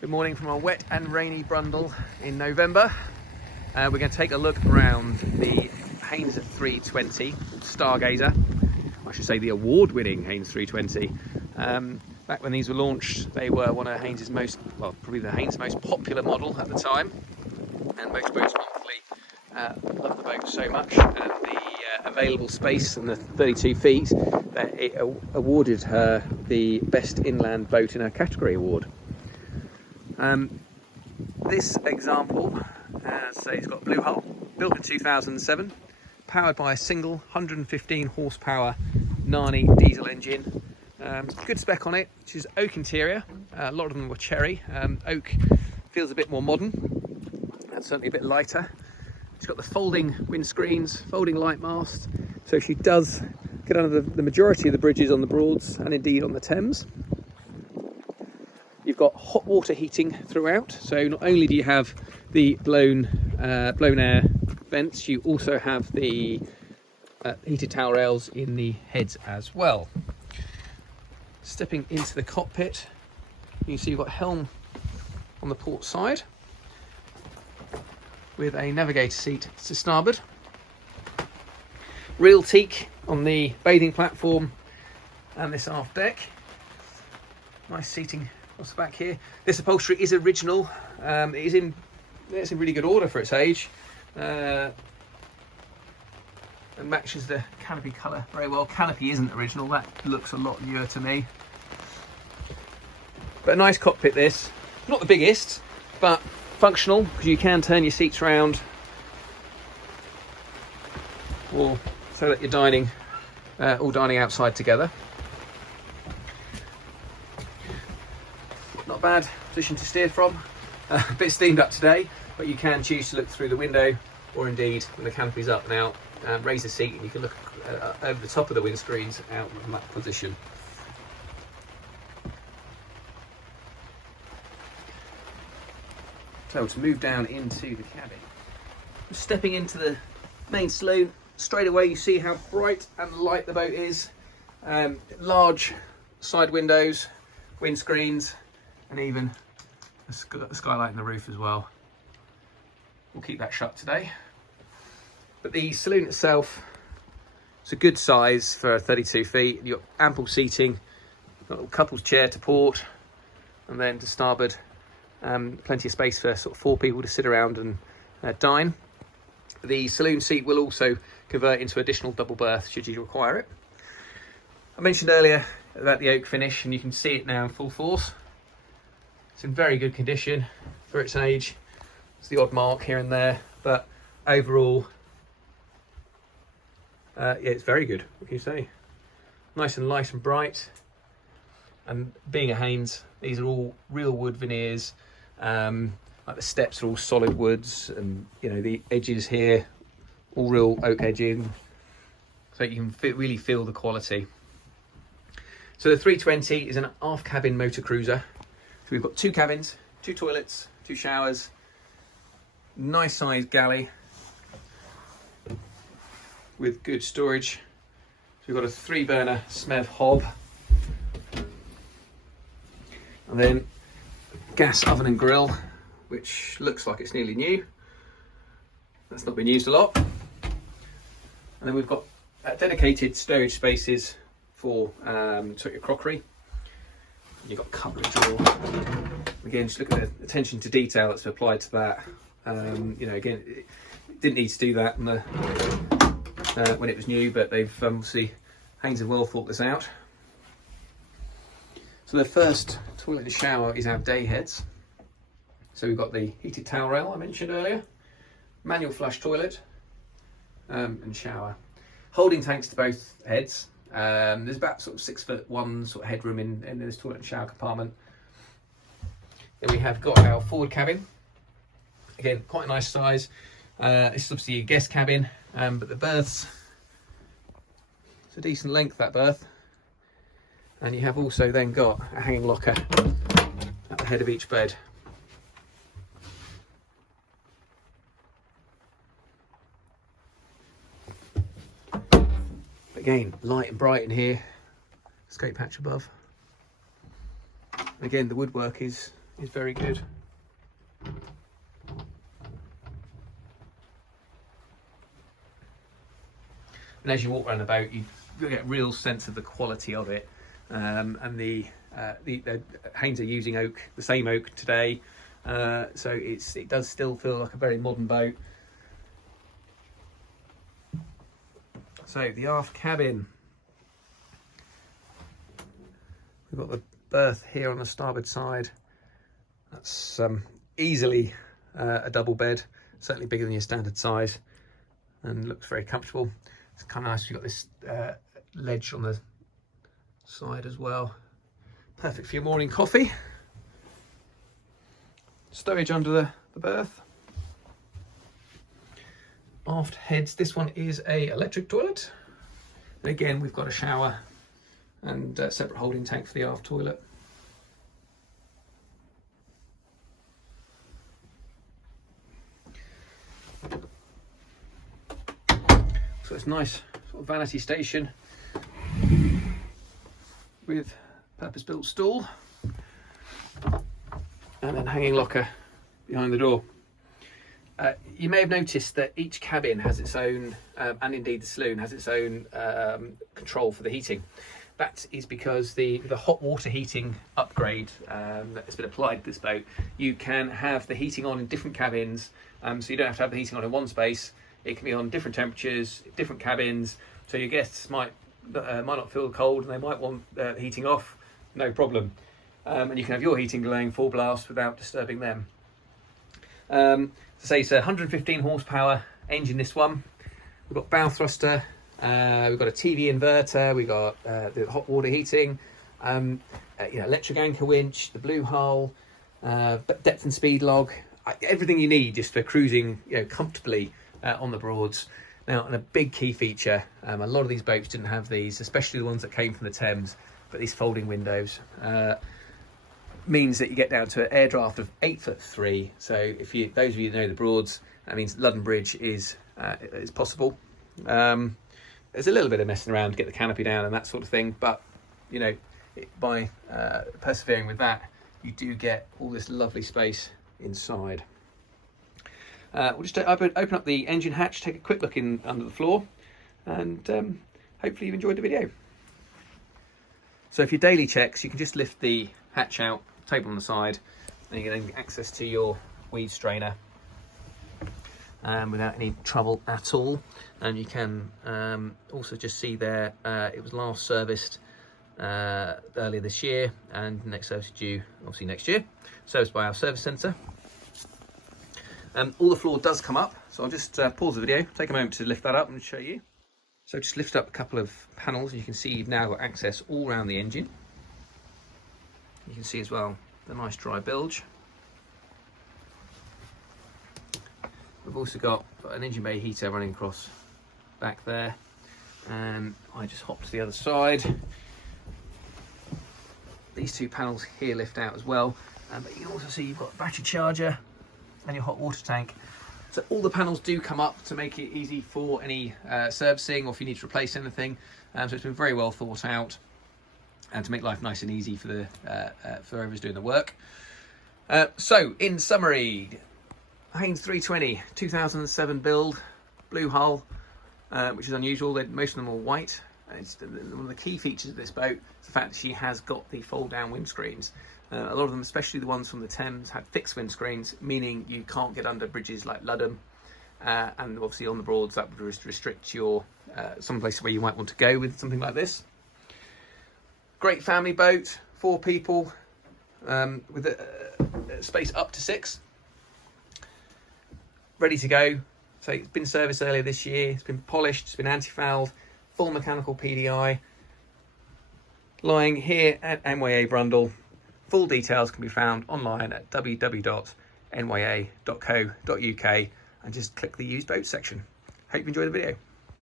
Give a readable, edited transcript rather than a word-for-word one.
Good morning from our wet and rainy Brundle in November. We're going to take a look around the Haines 320 Stargazer. I should say the award-winning Haines 320. Back when these were launched, they were one of Haines's most, well, probably the Haines' most popular model at the time. And most boats monthly loved the boat so much, and the available space and the 32 feet, that it awarded her the Best Inland Boat in her category award. This example, so it's got a blue hull, built in 2007, powered by a single 115 horsepower Nani diesel engine. Good spec on it, which is oak interior. A lot of them were cherry. Oak feels a bit more modern, and certainly a bit lighter. It's got the folding windscreens, folding light mast, so she does get under the majority of the bridges on the Broads and indeed on the Thames. You've got hot water heating throughout, so not only do you have the blown air vents, you also have the heated towel rails in the heads as well. Stepping into the cockpit, you can see you've got helm on the port side with a navigator seat to starboard. Real teak on the bathing platform and this aft deck. Nice seating across the back here. This upholstery is original. It's in really good order for its age. It matches the canopy colour very well. Canopy isn't original, that looks a lot newer to me. But a nice cockpit this. Not the biggest, but functional, because you can turn your seats around, or so that you're dining, all dining outside together. Not a bad position to steer from. A bit steamed up today, but you can choose to look through the window, or indeed when the canopy's up and out, raise the seat and you can look over the top of the windscreens out from that position. So to move down into the cabin, stepping into the main saloon, straight away you see how bright and light the boat is. Large side windows, windscreens, and even a skylight in the roof as well. We'll keep that shut today. But the saloon itself, it's a good size for 32 feet. You've got ample seating, got a couple's chair to port, and then to starboard, plenty of space for sort of 4 people to sit around and dine. The saloon seat will also convert into additional double berth should you require it. I mentioned earlier about the oak finish, and you can see it now in full force. It's in very good condition for its age. It's the odd mark here and there, but overall, yeah, it's very good. What can you say? Nice and light and bright. And being a Haines, these are all real wood veneers. Like the steps are all solid woods, and you know the edges here, all real oak edging, so you can really feel the quality. So the 320 is an aft cabin motor cruiser. So we've got 2 cabins, 2 toilets, 2 showers, nice sized galley with good storage. So we've got a 3-burner Smev hob, and then gas oven and grill, which looks like it's nearly new. That's not been used a lot. And then we've got dedicated storage spaces for sort of crockery. You've got cutlery drawer. Again, just look at the attention to detail that's applied to that. You know, again, it didn't need to do that when it was new, but they've obviously, Haines have well thought this out. So the first toilet and shower is our day heads. So we've got the heated towel rail I mentioned earlier, manual flush toilet, and shower. Holding tanks to both heads. There's about sort of 6'1" sort of headroom in this toilet and shower compartment. Then we have got our forward cabin. Again, quite a nice size. This is obviously a guest cabin, but the berths, it's a decent length, that berth. And you have also then got a hanging locker at the head of each bed. Again, light and bright in here. Escape hatch above. Again, the woodwork is is very good. And as you walk around the boat, you get a real sense of the quality of it. And the Haines are using oak, the same oak today, so it does still feel like a very modern boat. So the aft cabin, we've got the berth here on the starboard side. That's easily a double bed, certainly bigger than your standard size, and looks very comfortable. It's kind of nice. You've got this ledge on the side as well. Perfect for your morning coffee. Stowage under the berth. Aft heads. This one is a electric toilet. And again, we've got a shower and a separate holding tank for the aft toilet. So it's nice sort of vanity station with purpose-built stool and then hanging locker behind the door. You may have noticed that each cabin has its own, and indeed the saloon has its own control for the heating. That is because the hot water heating upgrade that has been applied to this boat, you can have the heating on in different cabins, so you don't have to have the heating on in one space. It can be on different temperatures, different cabins, so your guests might not feel cold and they might want heating off, no problem. And you can have your heating going full blast without disturbing them. So say it's a 115 horsepower engine, this one. We've got bow thruster, we've got a TV inverter, we've got the hot water heating, electric anchor winch, the blue hull, depth and speed log, everything you need just for cruising comfortably on the Broads. Now, and a big key feature, a lot of these boats didn't have these, especially the ones that came from the Thames, but these folding windows means that you get down to an air draft of 8'3". So if those of you who know the Broads, that means London Bridge is possible. There's a little bit of messing around to get the canopy down and that sort of thing, but by persevering with that, you do get all this lovely space inside. We'll just open up the engine hatch, take a quick look in under the floor, and hopefully you've enjoyed the video. So for your daily checks, you can just lift the hatch out, table on the side, and you get access to your weed strainer without any trouble at all. And you can also just see there, it was last serviced earlier this year, and the next service is due obviously next year, serviced by our service centre. All the floor does come up, so I'll just pause the video, take a moment to lift that up and show you. So just lift up a couple of panels, and you can see you've now got access all around the engine. You can see as well the nice dry bilge. We've also got an engine bay heater running across back there, and I just hop to the other side. These two panels here lift out as well, but you can also see you've got a battery charger and your hot water tank. So all the panels do come up to make it easy for any servicing, or if you need to replace anything. So it's been very well thought out, and to make life nice and easy for whoever's doing the work. So in summary, Haines 320, 2007 build, blue hull, which is unusual. Most of them are white. One of the key features of this boat is the fact that she has got the fold down windscreens. A lot of them, especially the ones from the Thames, had fixed windscreens, meaning you can't get under bridges like Ludham, and obviously on the Broads that would restrict your some places where you might want to go with something like this. Great family boat, 4 people, with a space up to 6, ready to go. So it's been serviced earlier this year, it's been polished, it's been anti-fouled, full mechanical PDI, lying here at NYA Brundle. Full details can be found online at www.nya.co.uk, and just click the used boats section. Hope you enjoyed the video.